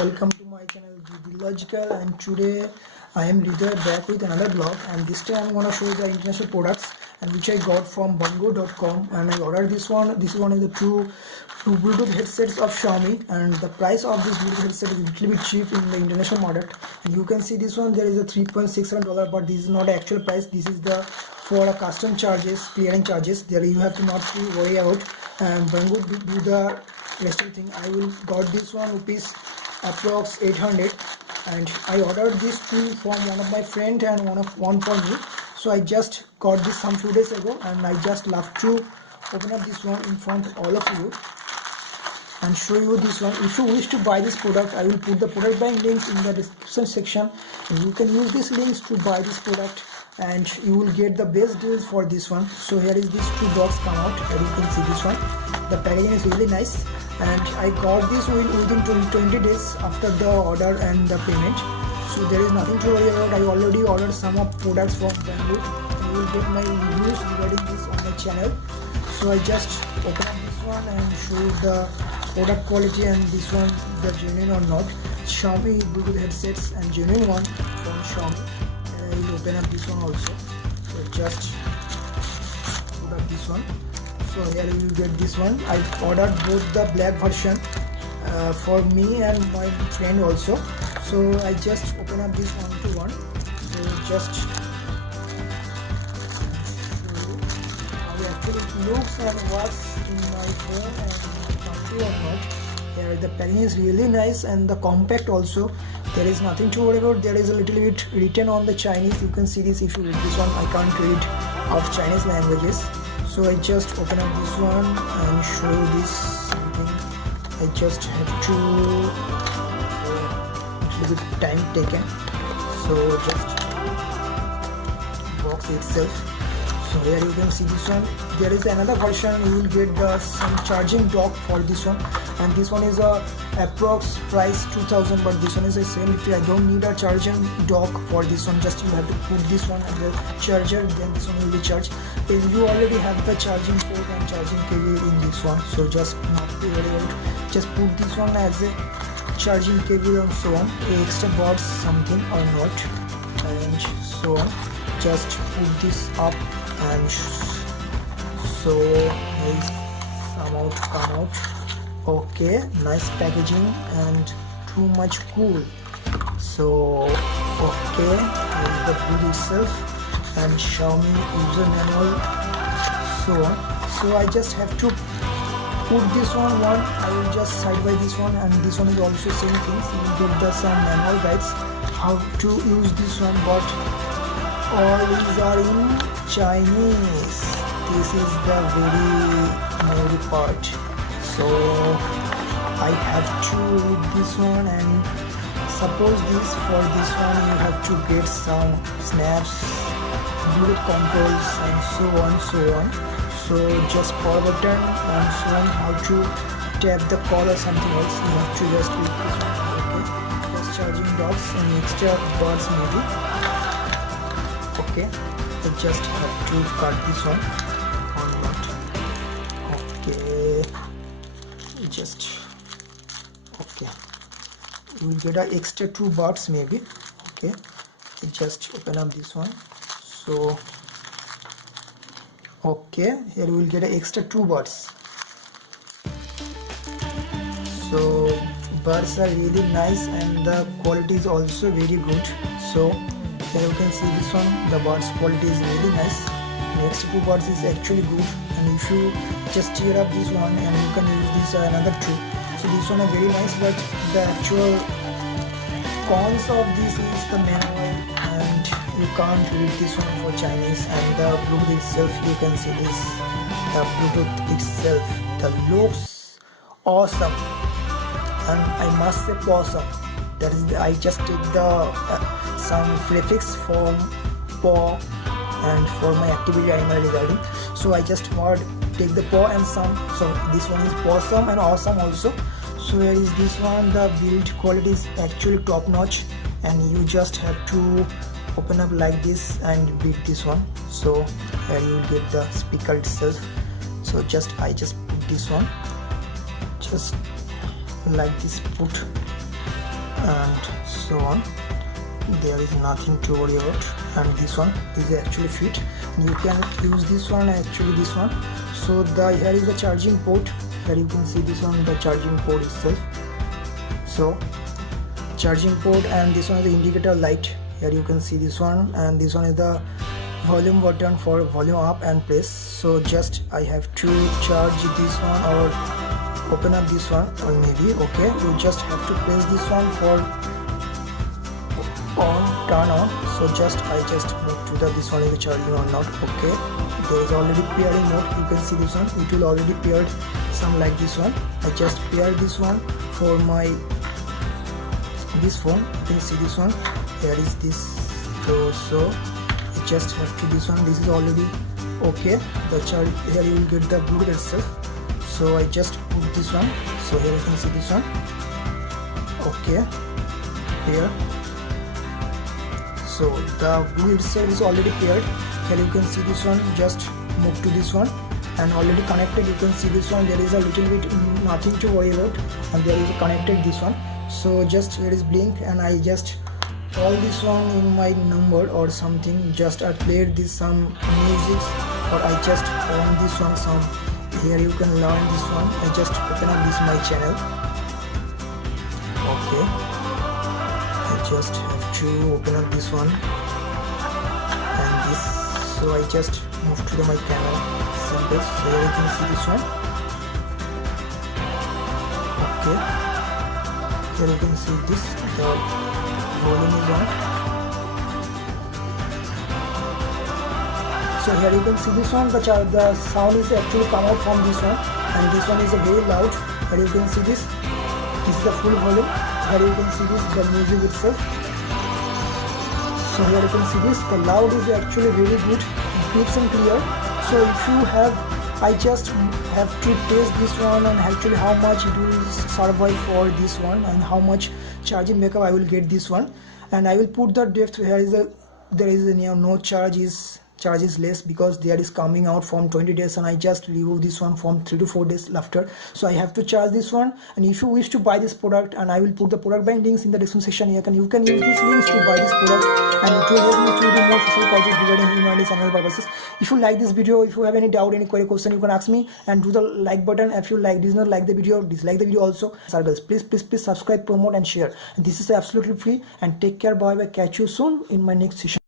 welcome to my channel GD Logical, and today I am Ridhar back with another vlog, and this time I'm gonna show you the international products and which I got from bango.com, and I ordered this one. This one is the two Bluetooth headsets of Xiaomi, and the price of this Bluetooth headset is a little bit cheap in the international market. And you can see this one, there is a $3.67, but this is not the actual price. This is the for a custom charges, clearing charges. There you have to not to worry about. And Bango do the rest of the thing. I will got this one rupees approx 800, and I ordered this two from one of my friend and one for me. So I just got this some few days ago, and I just love to open up this one in front of all of you and show you this one. If you wish to buy this product, I will put the product buying links in the description section, and you can use these links to buy this product and you will get the best deals for this one. So here is this two box come out, and you can see this one. The packaging is really nice, and I got this within 20 days after the order and the payment. So there is nothing to worry about. I already ordered some of products from Bango, and you will get my reviews regarding this on my channel. So I just open up this one and show you the product quality, and this one the genuine or not. Xiaomi Bluetooth headsets and genuine one from Xiaomi. And I will open up this one also. So just put up this one. So here you will get this one. I ordered both the black version for me and my friend also. So I just open up this one to one. So just how it actually looks and what's in my phone and comfy or not. Here the packaging is really nice and the compact also. There is nothing to worry about. There is a little bit written on the Chinese. You can see this if you read this one. I can't read of Chinese languages. So I just open up this one and show you this something. I just have to little bit time taken. So just box itself. So here you can see this one. There is another version. You will get some charging dock for this one, and this one is a approx price 2000, but this one is a 750. I don't need a charging dock for this one. Just you have to put this one and the charger, then this one will be charged. And you already have the charging port and charging cable in this one, so just not to worry about. Just put this one as a charging cable and so on. Extra boards something or not, and so on. Just put this up, and so nice come out. Okay, nice packaging and too much cool. So okay, here's the boot itself and Xiaomi user manual, so on. So I just have to put this one. I will just side by this one, and this one is also same things. You will get some manual guides how to use this one, but all these are in Chinese. This is the very part. So I have to read this one, and suppose for this one you have to get some snaps, Bluetooth controls, and so on. So just power button and so on. How to tap the call or something else. You have to just read this one. Okay. Just charging docks and extra buds maybe. Okay. I just have to cut this one or not. Okay. Just okay. You will get an extra 2 bucks maybe. Okay. I just open up this one. So okay, here you will get an extra 2 bucks. So buds are really nice and the quality is also very good. So here you can see this one, the buds quality is really nice. The extra 2 buds is actually good, and if you just tear up this one and you can use this another 2. So this one is very nice, but the actual cons of this is the manual, and you can't read this one for Chinese. And the Bluetooth itself, you can see this, the Bluetooth itself, the looks awesome, and I must say awesome. That is I just take the some prefix from paw and for my activity animal regarding. So I just want take the paw and some. So this one is awesome and awesome also. So here is this one. The build quality is actually top notch, and you just have to open up like this and beat this one. So here you will get the speaker itself. So I just put this one just like this, put and so on. There is nothing to worry about. And this one is actually fit. You can use this one, actually this one. So here is the charging port. Here you can see this one, the charging port itself. So charging port, and this one is the indicator light. Here you can see this one, and this one is the volume button for volume up and press. So just I have to charge this one or open up this one, or maybe okay, you just have to press this one for on, turn on. So I just move to this one is the charging or not. Okay, there is already pairing mode. You can see this one, it will already paired some like this one. I just pair this one for this phone. You can see this one, here is this. So you just have to this one, this is already okay. The charge, here you will get the Bluetooth itself. So I just put this one. So here you can see this one, okay, here. So the Bluetooth itself is already paired. Here you can see this one, just move to this one and already connected. You can see this one, there is a little bit nothing to worry about, and there is a connected this one. So just here is blink, and I just all this one in my number or something, just I played this some music, or I just on this one some. Here you can learn this one. I just open up this my channel. Okay, I just have to open up this one and this. So I just move to my camera samples. So here you can see this one. Okay, here you can see this, the volume is on. So here you can see this one, the sound is actually come out from this one, and this one is very loud. Here you can see this is the full volume. Here you can see this, the music itself. So here you can see this, the loud is actually very good, crisp and clear. So if you have, I just have to test this one and actually how much it will survive for this one, and how much charging backup I will get this one. And I will put the depth. Here is there is no charge is less, because there is coming out from 20 days, and I just remove this one from 3 to 4 days after. So I have to charge this one. And if you wish to buy this product, and I will put the product buying links in the description section here, you can use these links to buy this product, and it will help me to do more social causes regarding humanity and other purposes. If you like this video, if you have any doubt, any query, question, you can ask me, and do the like button. If you did not like the video, dislike the video also. Circles, please subscribe, promote and share. And this is absolutely free, and take care. Bye bye, catch you soon in my next session.